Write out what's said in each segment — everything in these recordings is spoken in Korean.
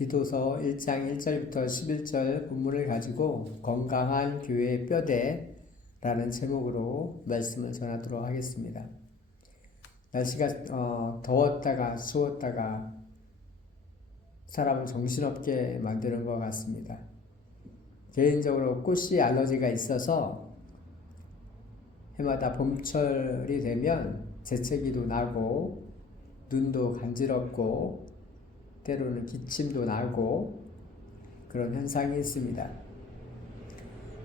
디도서 1장 1절부터 11절 본문을 가지고 건강한 교회의 뼈대라는 제목으로 말씀을 전하도록 하겠습니다. 날씨가 더웠다가 추웠다가 사람을 정신없게 만드는 것 같습니다. 개인적으로 꽃이 알러지가 있어서 해마다 봄철이 되면 재채기도 나고 눈도 간지럽고 때로는 기침도 나고 그런 현상이 있습니다.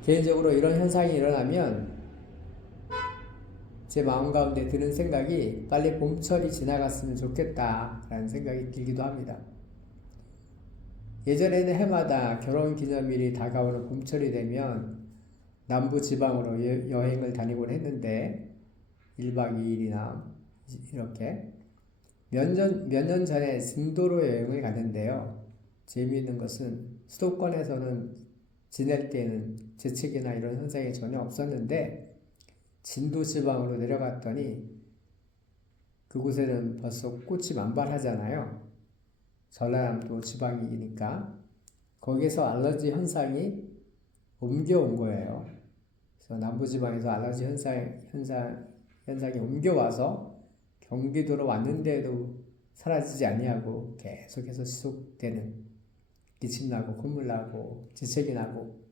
개인적으로 이런 현상이 일어나면 제 마음 가운데 드는 생각이 빨리 봄철이 지나갔으면 좋겠다라는 생각이 들기도 합니다. 예전에는 해마다 결혼기념일이 다가오는 봄철이 되면 남부지방으로 여행을 다니곤 했는데 1박 2일이나 이렇게 몇 년 전에 진도로 여행을 갔는데요. 재미있는 것은 수도권에서는 지낼 때는 재채기나 이런 현상이 전혀 없었는데 진도 지방으로 내려갔더니 그곳에는 벌써 꽃이 만발하잖아요. 전라남도 지방이니까 거기서 알러지 현상이 옮겨온 거예요. 그래서 남부지방에서 알러지 현상이 옮겨와서 경기도로 왔는데도 사라지지 아니하고 계속해서 지속되는 기침나고 콧물나고 재채기 나고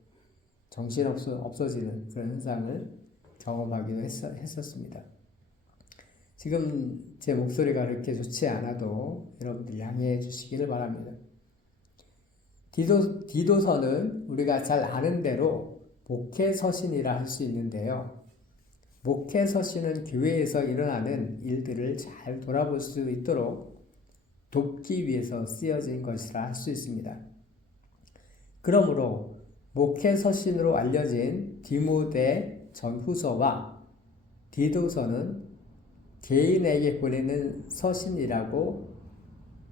정신없어지는 그런 현상을 경험하기도 했었습니다. 지금 제 목소리가 그렇게 좋지 않아도 여러분들 양해해 주시기를 바랍니다. 디도서는 우리가 잘 아는 대로 목회서신이라 할 수 있는데요. 목회서신은 교회에서 일어나는 일들을 잘 돌아볼 수 있도록 돕기 위해서 쓰여진 것이라 할 수 있습니다. 그러므로 목회서신으로 알려진 디모데 전후서와 디도서는 개인에게 보내는 서신이라고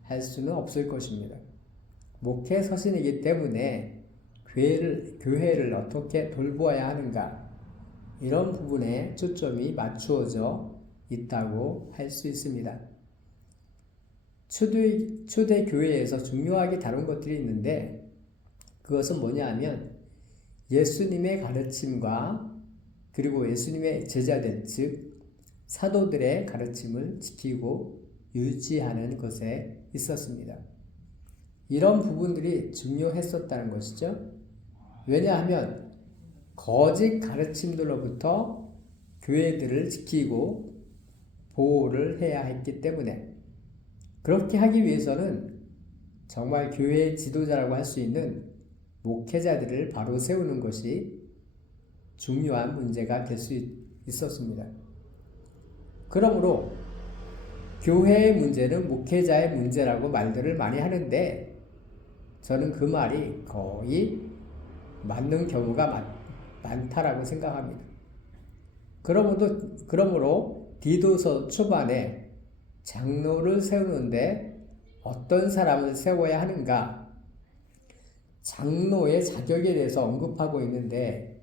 할 수는 없을 것입니다. 목회서신이기 때문에 교회를 어떻게 돌보아야 하는가 이런 부분에 초점이 맞추어져 있다고 할 수 있습니다. 초대 교회에서 중요하게 다룬 것들이 있는데 그것은 뭐냐 하면 예수님의 가르침과 그리고 예수님의 제자들 즉 사도들의 가르침을 지키고 유지하는 것에 있었습니다. 이런 부분들이 중요했었다는 것이죠. 왜냐하면 거짓 가르침들로부터 교회들을 지키고 보호를 해야 했기 때문에 그렇게 하기 위해서는 정말 교회의 지도자라고 할 수 있는 목회자들을 바로 세우는 것이 중요한 문제가 될 수 있었습니다. 그러므로 교회의 문제는 목회자의 문제라고 말들을 많이 하는데 저는 그 말이 거의 맞는 경우가 많다라고 생각합니다. 그러므로 디도서 초반에 장로를 세우는데 어떤 사람을 세워야 하는가 장로의 자격에 대해서 언급하고 있는데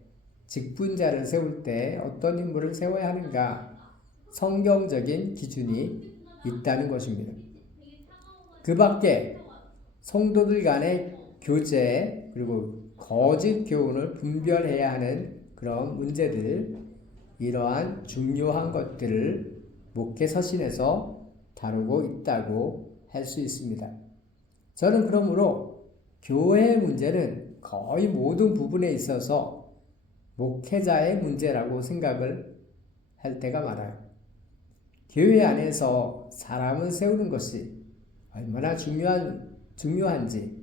직분자를 세울 때 어떤 인물을 세워야 하는가 성경적인 기준이 있다는 것입니다. 그 밖에 성도들 간의 교제 그리고 거짓 교훈을 분별해야 하는 그런 문제들 이러한 중요한 것들을 목회서신에서 다루고 있다고 할 수 있습니다. 저는 그러므로 교회의 문제는 거의 모든 부분에 있어서 목회자의 문제라고 생각을 할 때가 많아요. 교회 안에서 사람을 세우는 것이 얼마나 중요한지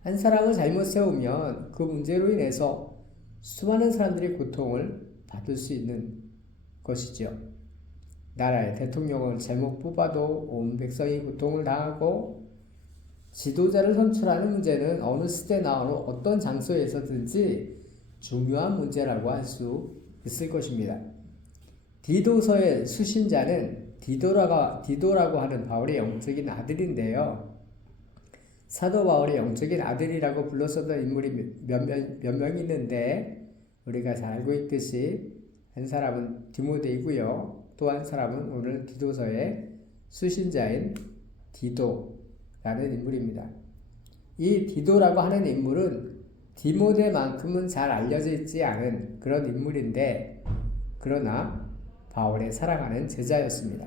한 사람을 잘못 세우면 그 문제로 인해서 수많은 사람들이 고통을 받을 수 있는 것이죠. 나라의 대통령을 잘못 뽑아도 온 백성이 고통을 당하고 지도자를 선출하는 문제는 어느 시대나 어떤 장소에서든지 중요한 문제라고 할 수 있을 것입니다. 디도서의 수신자는 디도라고 하는 바울의 영적인 아들인데요. 사도 바울의 영적인 아들이라고 불렀었던 인물이 몇 명 있는데 우리가 잘 알고 있듯이 한 사람은 디모데이고요. 또 한 사람은 오늘 디도서의 수신자인 디도라는 인물입니다. 이 디도라고 하는 인물은 디모데만큼은 잘 알려져 있지 않은 그런 인물인데, 그러나 바울의 사랑하는 제자였습니다.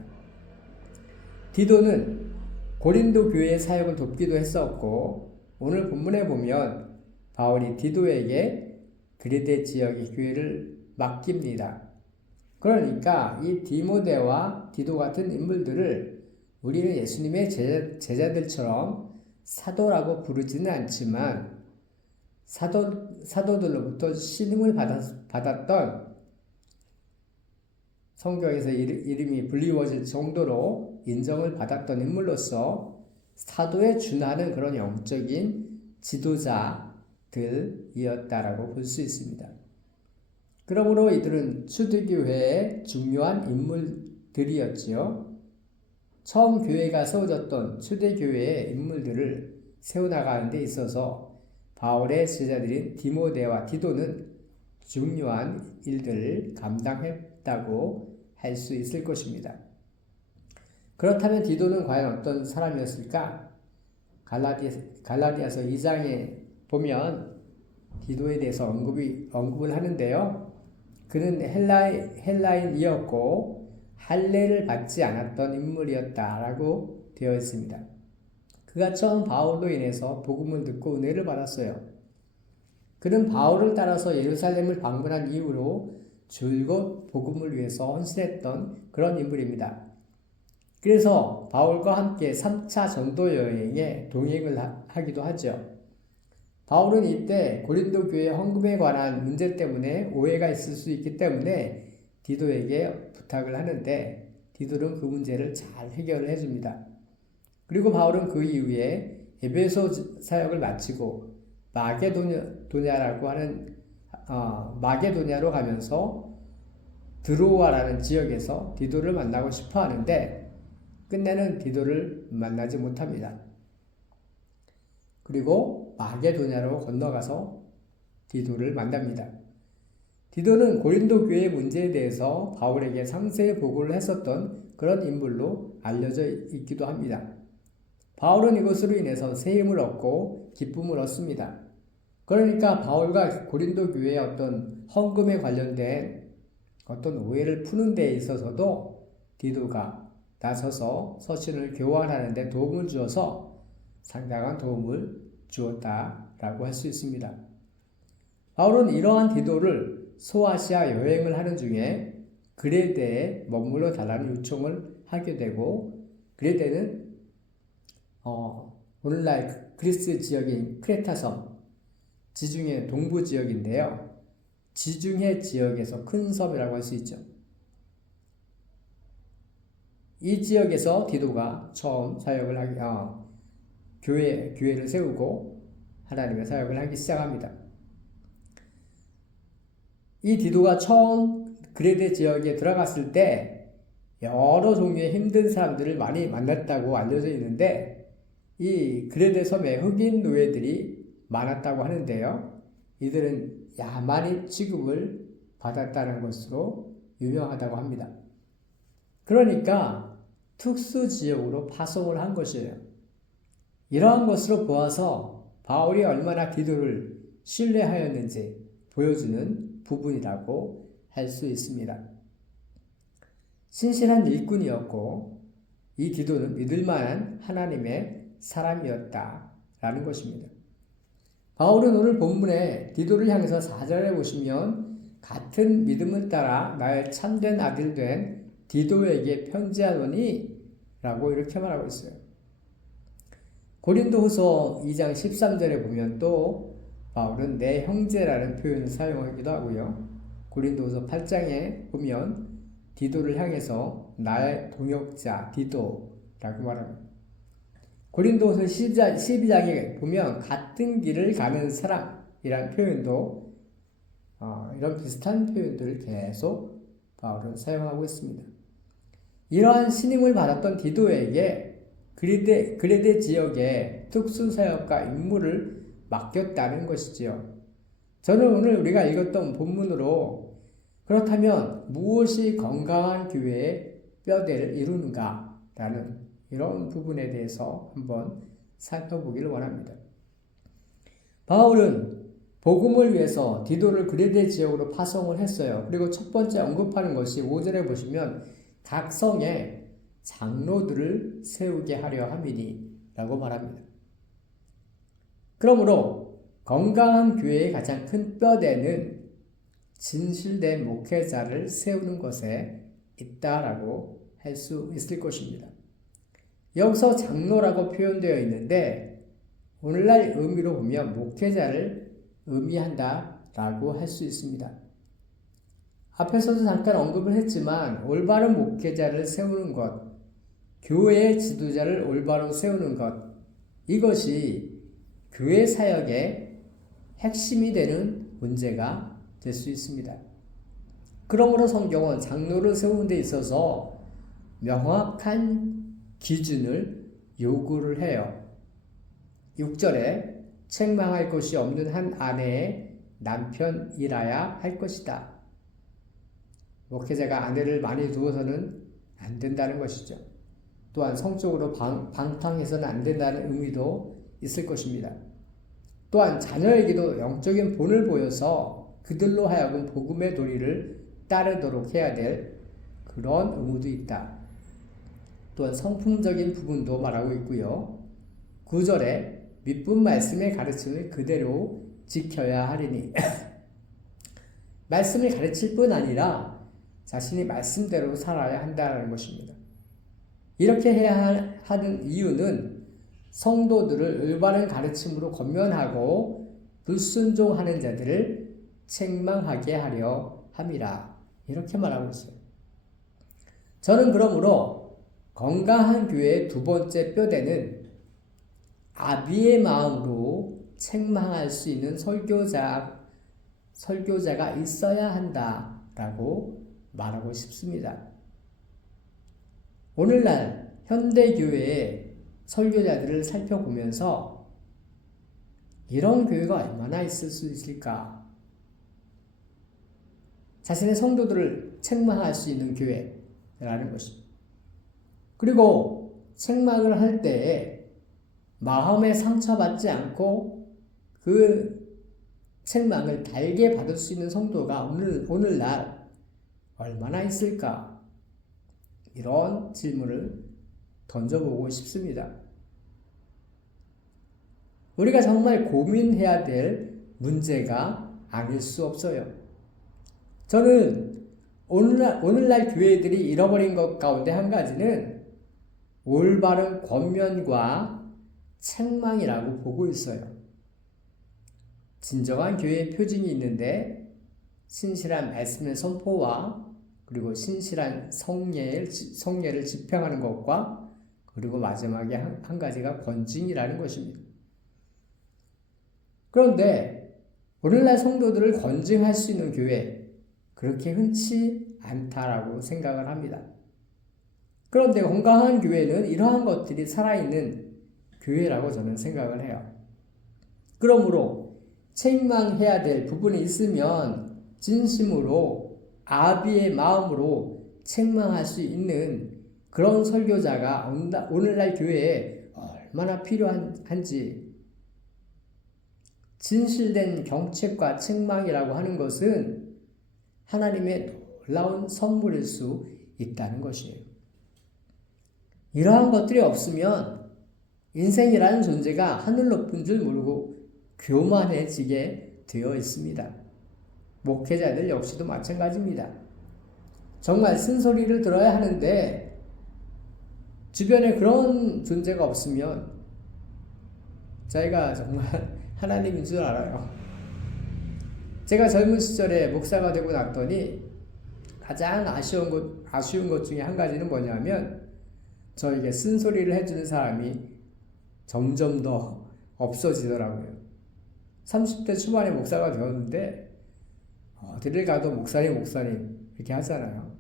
디도는 고린도 교회의 사역을 돕기도 했었고, 오늘 본문에 보면 바울이 디도에게 그리데 지역의 교회를 맡깁니다. 그러니까 이 디모데와 디도 같은 인물들을 우리는 예수님의 제자들처럼 사도라고 부르지는 않지만 사도들로부터 신임을 받았던, 성경에서 이름이 불리워질 정도로 인정을 받았던 인물로서 사도에 준하는 그런 영적인 지도자들이었다라고 볼 수 있습니다. 그러므로 이들은 초대교회의 중요한 인물들이었지요. 처음 교회가 세워졌던 초대교회의 인물들을 세워나가는 데 있어서 바울의 제자들인 디모데와 디도는 중요한 일들을 감당했다고 할 수 있을 것입니다. 그렇다면 디도는 과연 어떤 사람이었을까? 갈라디아서 2장에 보면 디도에 대해서 언급을 하는데요. 그는 헬라인이었고 할례를 받지 않았던 인물이었다라고 되어 있습니다. 그가 처음 바울로 인해서 복음을 듣고 은혜를 받았어요. 그는 바울을 따라서 예루살렘을 방문한 이후로 줄곧 복음을 위해서 헌신했던 그런 인물입니다. 그래서 바울과 함께 3차 전도 여행에 동행을 하기도 하죠. 바울은 이때 고린도 교회 헌금에 관한 문제 때문에 오해가 있을 수 있기 때문에 디도에게 부탁을 하는데, 디도는 그 문제를 잘 해결을 해줍니다. 그리고 바울은 그 이후에 에베소 사역을 마치고 마게도냐로 가면서 드로아라는 지역에서 디도를 만나고 싶어 하는데, 끝내는 디도를 만나지 못합니다. 그리고 마게도냐로 건너가서 디도를 만납니다. 디도는 고린도 교회의 문제에 대해서 바울에게 상세히 보고를 했었던 그런 인물로 알려져 있기도 합니다. 바울은 이것으로 인해서 새 힘을 얻고 기쁨을 얻습니다. 그러니까 바울과 고린도 교회의 어떤 헌금에 관련된 어떤 오해를 푸는 데 있어서도 디도가 나서서 서신을 교환하는 데 도움을 주어서 상당한 도움을 주었다라고 할 수 있습니다. 바울은 이러한 디도를 소아시아 여행을 하는 중에 그레데에 머물러 달라는 요청을 하게 되고, 그레데는 오늘날 그리스 지역인 크레타섬, 지중해 동부 지역인데요. 지중해 지역에서 큰 섬이라고 할 수 있죠. 이 지역에서 디도가 처음 사역을 교회를 세우고 하나님의 사역을 하기 시작합니다. 이 디도가 처음 그레데 지역에 들어갔을 때 여러 종류의 힘든 사람들을 많이 만났다고 알려져 있는데, 이 그레데 섬에 흑인 노예들이 많았다고 하는데요. 이들은 야만인 취급을 받았다는 것으로 유명하다고 합니다. 그러니까 특수 지역으로 파송을 한 것이에요. 이러한 것으로 보아서 바울이 얼마나 디도를 신뢰하였는지 보여주는 부분이라고 할 수 있습니다. 신실한 일꾼이었고 이 디도는 믿을만한 하나님의 사람이었다라는 것입니다. 바울은 오늘 본문에 디도를 향해서 4절에 보시면 같은 믿음을 따라 나의 참된 아들 된 디도에게 편지하노니 라고 이렇게 말하고 있어요. 고린도후서 2장 13절에 보면 또 바울은 내 형제라는 표현을 사용하기도 하고요. 고린도후서 8장에 보면 디도를 향해서 나의 동역자 디도라고 말합니다. 고린도후서 12장에 보면 같은 길을 가는 사람이라는 표현도 이런 비슷한 표현들을 계속 바울은 사용하고 있습니다. 이러한 신임을 받았던 디도에게 그레데 지역의 특수사역과 임무를 맡겼다는 것이지요. 저는 오늘 우리가 읽었던 본문으로 그렇다면 무엇이 건강한 교회의 뼈대를 이루는가 라는 이런 부분에 대해서 한번 살펴보기를 원합니다. 바울은 복음을 위해서 디도를 그리데 지역으로 파송을 했어요. 그리고 첫 번째 언급하는 것이 5절에 보시면 각 성에 장로들을 세우게 하려 함이니 라고 말합니다. 그러므로 건강한 교회의 가장 큰 뼈대는 진실된 목회자를 세우는 것에 있다라고 할 수 있을 것입니다. 여기서 장로라고 표현되어 있는데 오늘날 의미로 보면 목회자를 의미한다라고 할 수 있습니다. 앞에서도 잠깐 언급을 했지만 올바른 목회자를 세우는 것, 교회의 지도자를 올바로 세우는 것, 이것이 교회 사역의 핵심이 되는 문제가 될 수 있습니다. 그러므로 성경은 장로를 세우는 데 있어서 명확한 기준을 요구를 해요. 6절에 책망할 것이 없는 한 아내의 남편이라야 할 것이다. 목회자가 아내를 많이 두어서는 안 된다는 것이죠. 또한 성적으로 방탕해서는 안 된다는 의미도 있을 것입니다. 또한 자녀에게도 영적인 본을 보여서 그들로 하여금 복음의 도리를 따르도록 해야 될 그런 의무도 있다. 또한 성품적인 부분도 말하고 있고요. 9절에 믿분 말씀의 가르침을 그대로 지켜야 하리니 말씀을 가르칠 뿐 아니라 자신이 말씀대로 살아야 한다는 것입니다. 이렇게 해야 하는 이유는 성도들을 올바른 가르침으로 권면하고 불순종하는 자들을 책망하게 하려 함이라. 이렇게 말하고 있어요. 저는 그러므로 건강한 교회의 두 번째 뼈대는 아비의 마음으로 책망할 수 있는 설교자가 있어야 한다라고 말하고 싶습니다. 오늘날 현대교회의 설교자들을 살펴보면서 이런 교회가 얼마나 있을 수 있을까? 자신의 성도들을 책망할 수 있는 교회라는 것입니다. 그리고 책망을 할 때에 마음에 상처받지 않고 그 책망을 달게 받을 수 있는 성도가 오늘날 얼마나 있을까? 이런 질문을 던져보고 싶습니다. 우리가 정말 고민해야 될 문제가 아닐 수 없어요. 저는 오늘날 교회들이 잃어버린 것 가운데 한 가지는 올바른 권면과 책망이라고 보고 있어요. 진정한 교회의 표징이 있는데 신실한 말씀의 선포와 그리고 신실한 성례를 집행하는 것과 그리고 마지막에 한 가지가 권징이라는 것입니다. 그런데 오늘날 성도들을 권징할 수 있는 교회 그렇게 흔치 않다라고 생각을 합니다. 그런데 건강한 교회는 이러한 것들이 살아있는 교회라고 저는 생각을 해요. 그러므로 책망해야 될 부분이 있으면 진심으로 아비의 마음으로 책망할 수 있는 그런 설교자가 오늘날 교회에 얼마나 필요한지, 진실된 경책과 책망이라고 하는 것은 하나님의 놀라운 선물일 수 있다는 것이에요. 이러한 것들이 없으면 인생이라는 존재가 하늘 높은 줄 모르고 교만해지게 되어 있습니다. 목회자들 역시도 마찬가지입니다. 정말 쓴소리를 들어야 하는데 주변에 그런 존재가 없으면 자기가 정말 하나님인 줄 알아요. 제가 젊은 시절에 목사가 되고 났더니 가장 아쉬운 것 중에 한 가지는 뭐냐면 저에게 쓴소리를 해주는 사람이 점점 더 없어지더라고요. 30대 초반에 목사가 되었는데 어디를 가도 목사님 이렇게 하잖아요.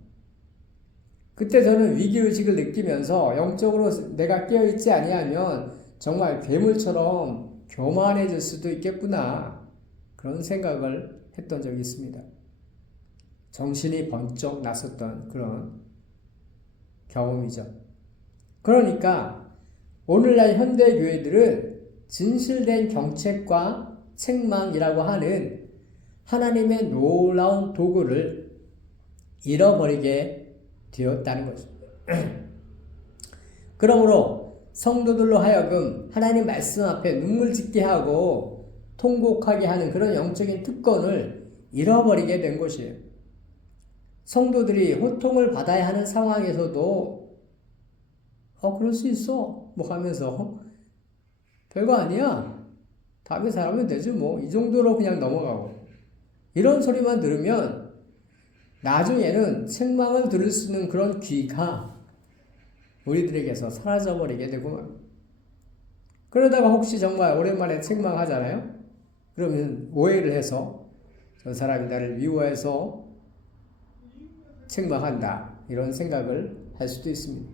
그때 저는 위기의식을 느끼면서 영적으로 내가 깨어있지 아니하면 정말 괴물처럼 교만해질 수도 있겠구나 그런 생각을 했던 적이 있습니다. 정신이 번쩍 났었던 그런 경험이죠. 그러니까 오늘날 현대교회들은 진실된 경책과 책망이라고 하는 하나님의 놀라운 도구를 잃어버리게 되었다는 것입니다. 그러므로 성도들로 하여금 하나님 말씀 앞에 눈물 짓게 하고 통곡하게 하는 그런 영적인 특권을 잃어버리게 된 것이에요. 성도들이 호통을 받아야 하는 상황에서도 그럴 수 있어 뭐 하면서 별거 아니야, 다음에 잘하면 되지 뭐, 이 정도로 그냥 넘어가고, 이런 소리만 들으면 나중에는 책망을 들을 수 있는 그런 귀가 우리들에게서 사라져버리게 되고, 그러다가 혹시 정말 오랜만에 책망하잖아요. 그러면 오해를 해서 저 사람이 나를 미워해서 책망한다, 이런 생각을 할 수도 있습니다.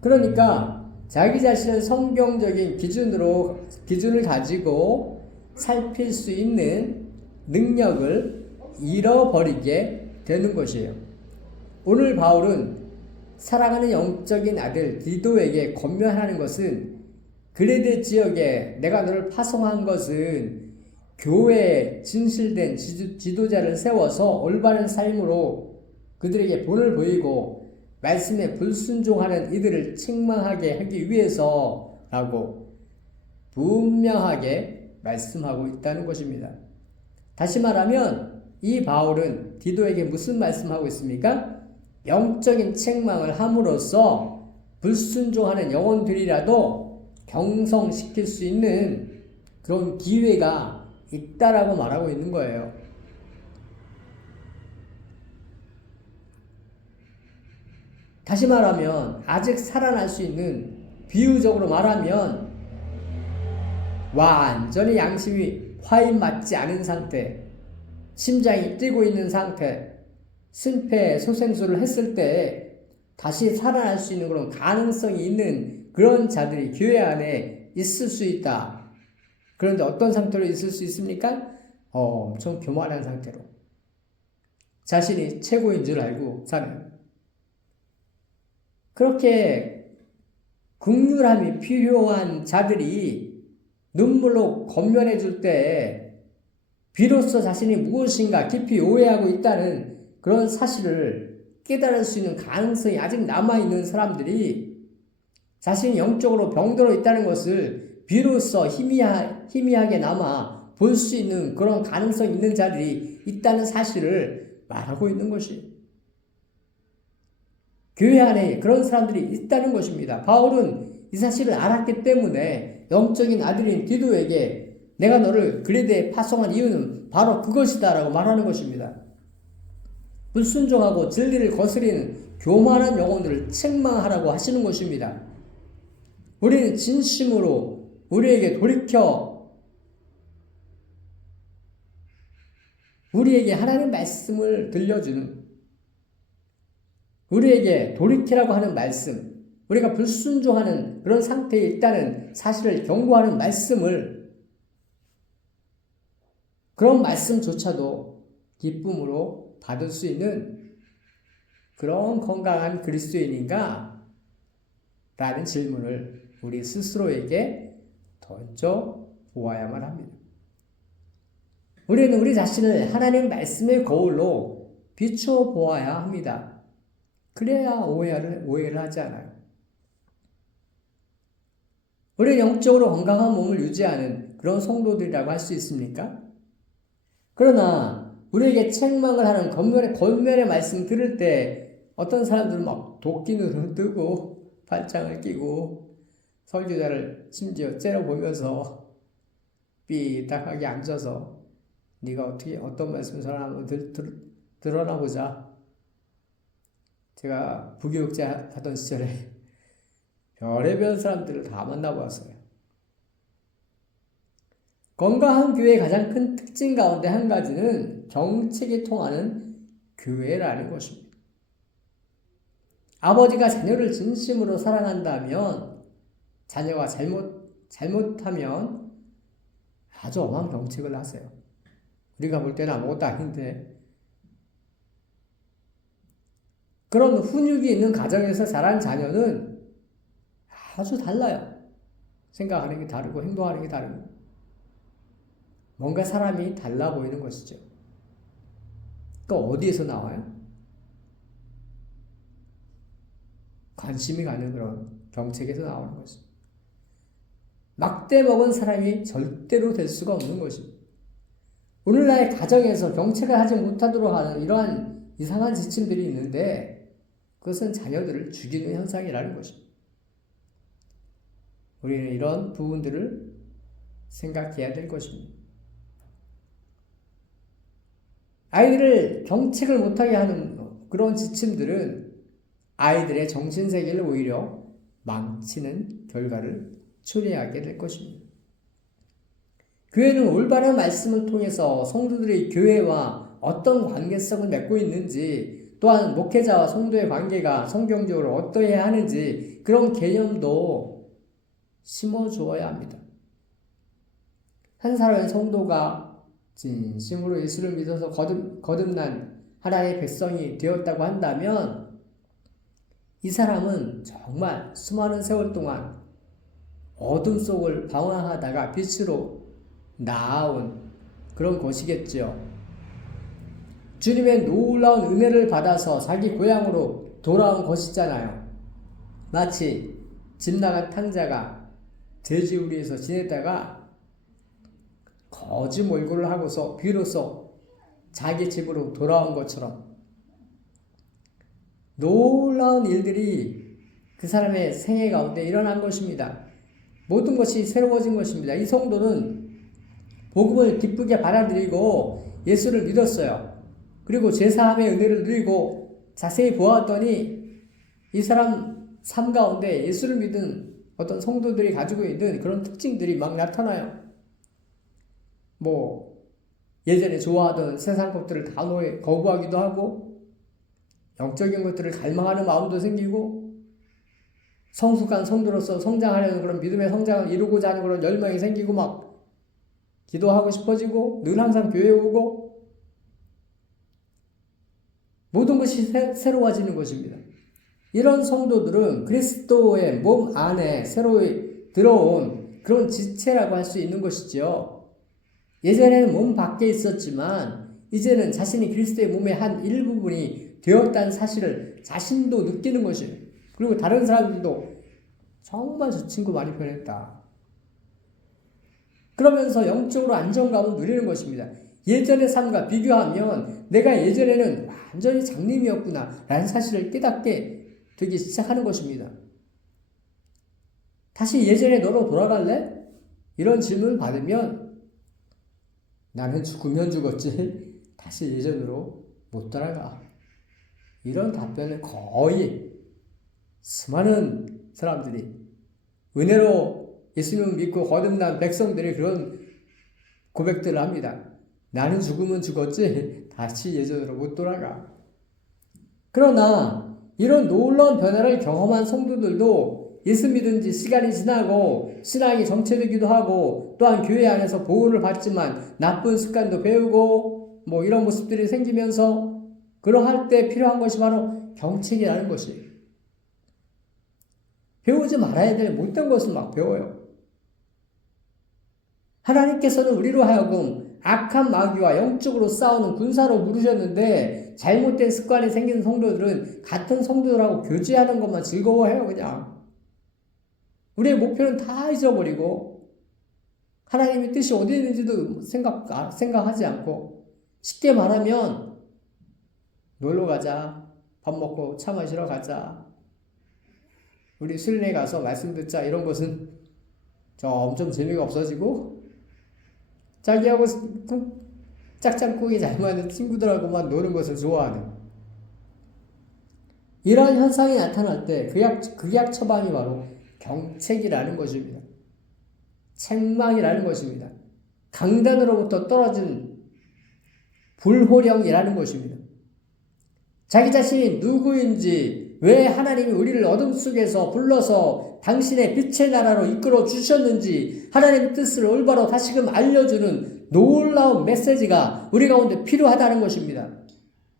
그러니까 자기 자신을 성경적인 기준을 가지고 살필 수 있는 능력을 잃어버리게 되는 것이에요. 오늘 바울은 사랑하는 영적인 아들 디도에게 권면하는 것은, 그레데 지역에 내가 너를 파송한 것은 교회에 진실된 지도자를 세워서 올바른 삶으로 그들에게 본을 보이고 말씀에 불순종하는 이들을 책망하게 하기 위해서라고 분명하게 말씀하고 있다는 것입니다. 다시 말하면 이 바울은 디도에게 무슨 말씀하고 있습니까? 영적인 책망을 함으로써 불순종하는 영혼들이라도 경성시킬 수 있는 그런 기회가 있다라고 말하고 있는 거예요. 다시 말하면 아직 살아날 수 있는, 비유적으로 말하면 완전히 양심이 화인 맞지 않은 상태, 심장이 뛰고 있는 상태, 심폐소생술을 했을 때 다시 살아날 수 있는 그런 가능성이 있는 그런 자들이 교회 안에 있을 수 있다. 그런데 어떤 상태로 있을 수 있습니까? 엄청 교만한 상태로, 자신이 최고인 줄 알고 사는, 그렇게 긍휼함이 필요한 자들이 눈물로 권면해 줄 때 비로소 자신이 무엇인가 깊이 오해하고 있다는 그런 사실을 깨달을 수 있는 가능성이 아직 남아있는 사람들이 자신이 영적으로 병들어 있다는 것을 비로소 희미하게나마 볼 수 있는 그런 가능성이 있는 자들이 있다는 사실을 말하고 있는 것이에요. 교회 안에 그런 사람들이 있다는 것입니다. 바울은 이 사실을 알았기 때문에 영적인 아들인 디도에게 내가 너를 그레데에 파송한 이유는 바로 그것이다 라고 말하는 것입니다. 불순종하고 진리를 거스리는 교만한 영혼들을 책망하라고 하시는 것입니다. 우리는 진심으로 우리에게 돌이켜 우리에게 하나님의 말씀을 들려주는, 우리에게 돌이키라고 하는 말씀, 우리가 불순종하는 그런 상태에 있다는 사실을 경고하는 말씀을, 그런 말씀조차도 기쁨으로 받을 수 있는 그런 건강한 그리스도인인가? 라는 질문을 우리 스스로에게 던져 보아야만 합니다. 우리는 우리 자신을 하나님 말씀의 거울로 비추어 보아야 합니다. 그래야 오해를 하지 않아요. 우리는 영적으로 건강한 몸을 유지하는 그런 성도들이라고 할 수 있습니까? 그러나 우리에게 책망을 하는 권면의 말씀 들을 때 어떤 사람들은 막 도끼눈을 뜨고 팔짱을 끼고 설교자를 심지어 째려보면서 삐딱하게 앉아서 네가 어떤 말씀 전하면 들어나 보자. 제가 부교육자 하던 시절에 별의별 사람들을 다 만나보았어요. 건강한 교회의 가장 큰 특징 가운데 한 가지는 정책이 통하는 교회라는 것입니다. 아버지가 자녀를 진심으로 사랑한다면 자녀가 잘못하면 아주 엄한 정책을 하세요. 우리가 볼 때는 아무것도 아닌데, 그런 훈육이 있는 가정에서 자란 자녀는 아주 달라요. 생각하는 게 다르고 행동하는 게 다르고. 뭔가 사람이 달라 보이는 것이죠. 그러니까 어디에서 나와요? 관심이 가는 그런 경책에서 나오는 것이죠. 막대 먹은 사람이 절대로 될 수가 없는 것입니다. 오늘날의 가정에서 경책을 하지 못하도록 하는 이러한 이상한 지침들이 있는데 그것은 자녀들을 죽이는 현상이라는 것입니다. 우리는 이런 부분들을 생각해야 될 것입니다. 아이들을 경책을 못하게 하는 그런 지침들은 아이들의 정신세계를 오히려 망치는 결과를 초래하게 될 것입니다. 교회는 올바른 말씀을 통해서 성도들의 교회와 어떤 관계성을 맺고 있는지, 또한 목회자와 성도의 관계가 성경적으로 어떠해야 하는지 그런 개념도 심어주어야 합니다. 한 사람의 성도가 진심으로 예수를 믿어서 거듭난 하나님의 백성이 되었다고 한다면 이 사람은 정말 수많은 세월 동안 어둠 속을 방황하다가 빛으로 나아온 그런 것이겠죠. 주님의 놀라운 은혜를 받아서 자기 고향으로 돌아온 것이잖아요. 마치 집 나간 탕자가 돼지우리에서 지내다가 거짓 몰골을 하고서 비로소 자기 집으로 돌아온 것처럼 놀라운 일들이 그 사람의 생애 가운데 일어난 것입니다. 모든 것이 새로워진 것입니다. 이 성도는 복음을 기쁘게 받아들이고 예수를 믿었어요. 그리고 제사함의 은혜를 누리고 자세히 보았더니 이 사람 삶 가운데 예수를 믿은 어떤 성도들이 가지고 있는 그런 특징들이 막 나타나요. 예전에 좋아하던 세상 것들을 다 거부하기도 하고 영적인 것들을 갈망하는 마음도 생기고 성숙한 성도로서 성장하려는 그런 믿음의 성장을 이루고자 하는 그런 열망이 생기고 막 기도하고 싶어지고 늘 항상 교회에 오고 모든 것이 새로워지는 것입니다. 이런 성도들은 그리스도의 몸 안에 새로 들어온 그런 지체라고 할 수 있는 것이죠. 예전에는 몸 밖에 있었지만 이제는 자신이 그리스도의 몸의 한 일부분이 되었다는 사실을 자신도 느끼는 것이에요. 그리고 다른 사람들도 정말 저 친구 많이 변했다. 그러면서 영적으로 안정감을 누리는 것입니다. 예전의 삶과 비교하면 내가 예전에는 완전히 장님이었구나 라는 사실을 깨닫게 되기 시작하는 것입니다. 다시 예전에 너로 돌아갈래? 이런 질문을 받으면 나는 죽으면 죽었지 다시 예전으로 못 돌아가. 이런 답변을 거의 수많은 사람들이 은혜로 예수님을 믿고 거듭난 백성들이 그런 고백들을 합니다. 나는 죽으면 죽었지 다시 예전으로 못 돌아가. 그러나 이런 놀라운 변화를 경험한 성도들도 예수 믿은 지 시간이 지나고 신앙이 정체되기도 하고 또한 교회 안에서 보호를 받지만 나쁜 습관도 배우고 이런 모습들이 생기면서 그러할 때 필요한 것이 바로 경책이라는 것이에요. 배우지 말아야 될 못된 것을 막 배워요. 하나님께서는 우리로 하여금 악한 마귀와 영적으로 싸우는 군사로 부르셨는데 잘못된 습관이 생긴 성도들은 같은 성도들하고 교제하는 것만 즐거워해요. 그냥 우리의 목표는 다 잊어버리고 하나님의 뜻이 어디 있는지도 생각하지 않고 쉽게 말하면 놀러 가자, 밥 먹고 차 마시러 가자, 우리 수련회 가서 말씀 듣자 이런 것은 점점 재미가 없어지고 자기하고 짝짝꿍이 잘 맞는 친구들하고만 노는 것을 좋아하는 이러한 현상이 나타날 때 극약 처방이 바로 경책이라는 것입니다. 책망이라는 것입니다. 강단으로부터 떨어진 불호령이라는 것입니다. 자기 자신이 누구인지, 왜 하나님이 우리를 어둠 속에서 불러서 당신의 빛의 나라로 이끌어 주셨는지 하나님의 뜻을 올바로 다시금 알려주는 놀라운 메시지가 우리 가운데 필요하다는 것입니다.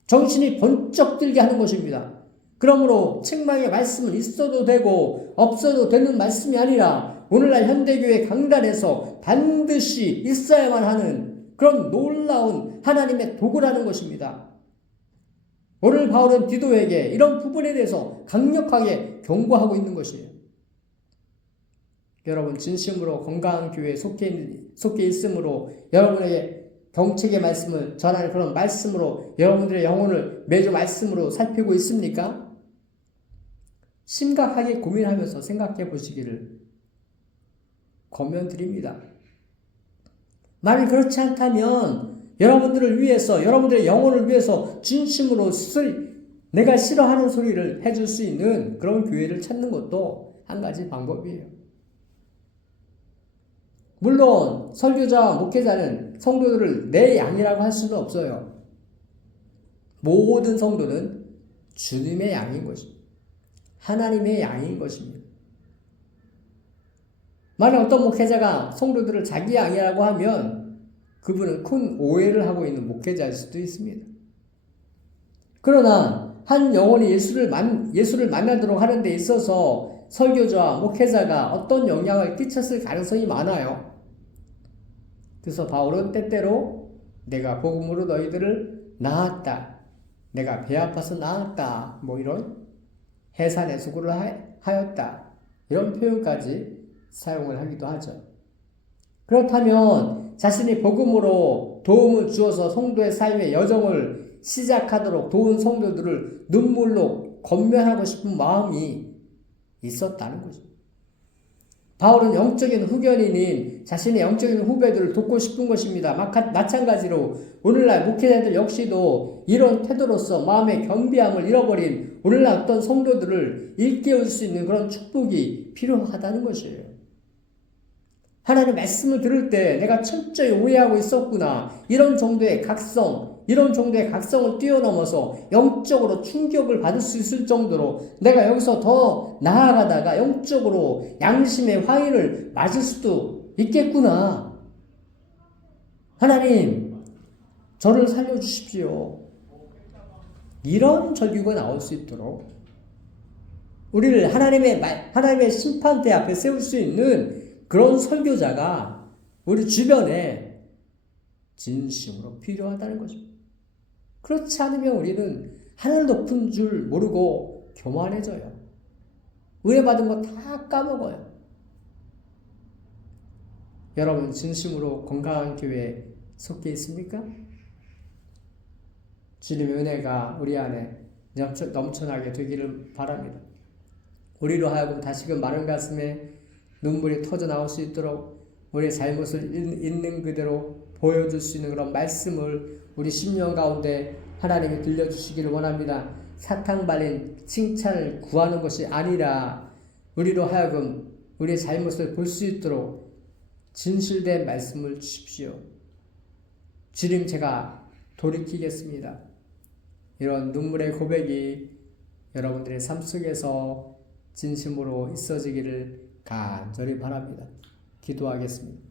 정신이 번쩍 들게 하는 것입니다. 그러므로 책망의 말씀은 있어도 되고 없어도 되는 말씀이 아니라 오늘날 현대교회 강단에서 반드시 있어야만 하는 그런 놀라운 하나님의 도구라는 것입니다. 오늘 바울은 디도에게 이런 부분에 대해서 강력하게 경고하고 있는 것이에요. 여러분, 진심으로 건강한 교회에 속해 있으므로 여러분에게 경책의 말씀을 전하는 그런 말씀으로 여러분들의 영혼을 매주 말씀으로 살피고 있습니까? 심각하게 고민하면서 생각해 보시기를 권면드립니다. 만일 그렇지 않다면 여러분들을 위해서, 여러분들의 영혼을 위해서 진심으로 내가 싫어하는 소리를 해줄 수 있는 그런 교회를 찾는 것도 한 가지 방법이에요. 물론 설교자와 목회자는 성도들을 내 양이라고 할 수는 없어요. 모든 성도는 주님의 양인 것입니다. 하나님의 양인 것입니다. 만약 어떤 목회자가 성도들을 자기 양이라고 하면 그분은 큰 오해를 하고 있는 목회자일 수도 있습니다. 그러나 한 영혼이 예수를 만나도록 하는 데 있어서 설교자와 목회자가 어떤 영향을 끼쳤을 가능성이 많아요. 그래서 바울은 때때로 내가 복음으로 너희들을 낳았다, 내가 배 아파서 낳았다, 이런 해산해수구를 하였다, 이런 표현까지 사용을 하기도 하죠. 그렇다면 자신이 복음으로 도움을 주어서 성도의 삶의 여정을 시작하도록 도운 성도들을 눈물로 권면하고 싶은 마음이 있었다는 거죠. 바울은 영적인 후견인인 자신의 영적인 후배들을 돕고 싶은 것입니다. 마찬가지로 오늘날 목회자들 역시도 이런 태도로서 마음의 겸비함을 잃어버린 오늘날 어떤 성도들을 일깨울 수 있는 그런 축복이 필요하다는 것이에요. 하나님의 말씀을 들을 때 내가 철저히 오해하고 있었구나, 이런 정도의 각성을 뛰어넘어서 영적으로 충격을 받을 수 있을 정도로 내가 여기서 더 나아가다가 영적으로 양심의 화인을 맞을 수도 있겠구나. 하나님, 저를 살려주십시오. 이런 절규가 나올 수 있도록 우리를 하나님의 심판대 앞에 세울 수 있는 그런 설교자가 우리 주변에 진심으로 필요하다는 거죠. 그렇지 않으면 우리는 하늘 높은 줄 모르고 교만해져요. 은혜 받은 거 다 까먹어요. 여러분, 진심으로 건강한 교회에 속해 있습니까? 주님의 은혜가 우리 안에 넘쳐나게 되기를 바랍니다. 우리로 하여금 다시금 마른 가슴에 눈물이 터져 나올 수 있도록 우리의 잘못을 있는 그대로 보여줄 수 있는 그런 말씀을 우리 심령 가운데 하나님이 들려주시기를 원합니다. 사탕 발린 칭찬을 구하는 것이 아니라 우리로 하여금 우리의 잘못을 볼 수 있도록 진실된 말씀을 주십시오. 주님, 제가 돌이키겠습니다. 이런 눈물의 고백이 여러분들의 삶 속에서 진심으로 있어지기를 간절히 바랍니다. 기도하겠습니다.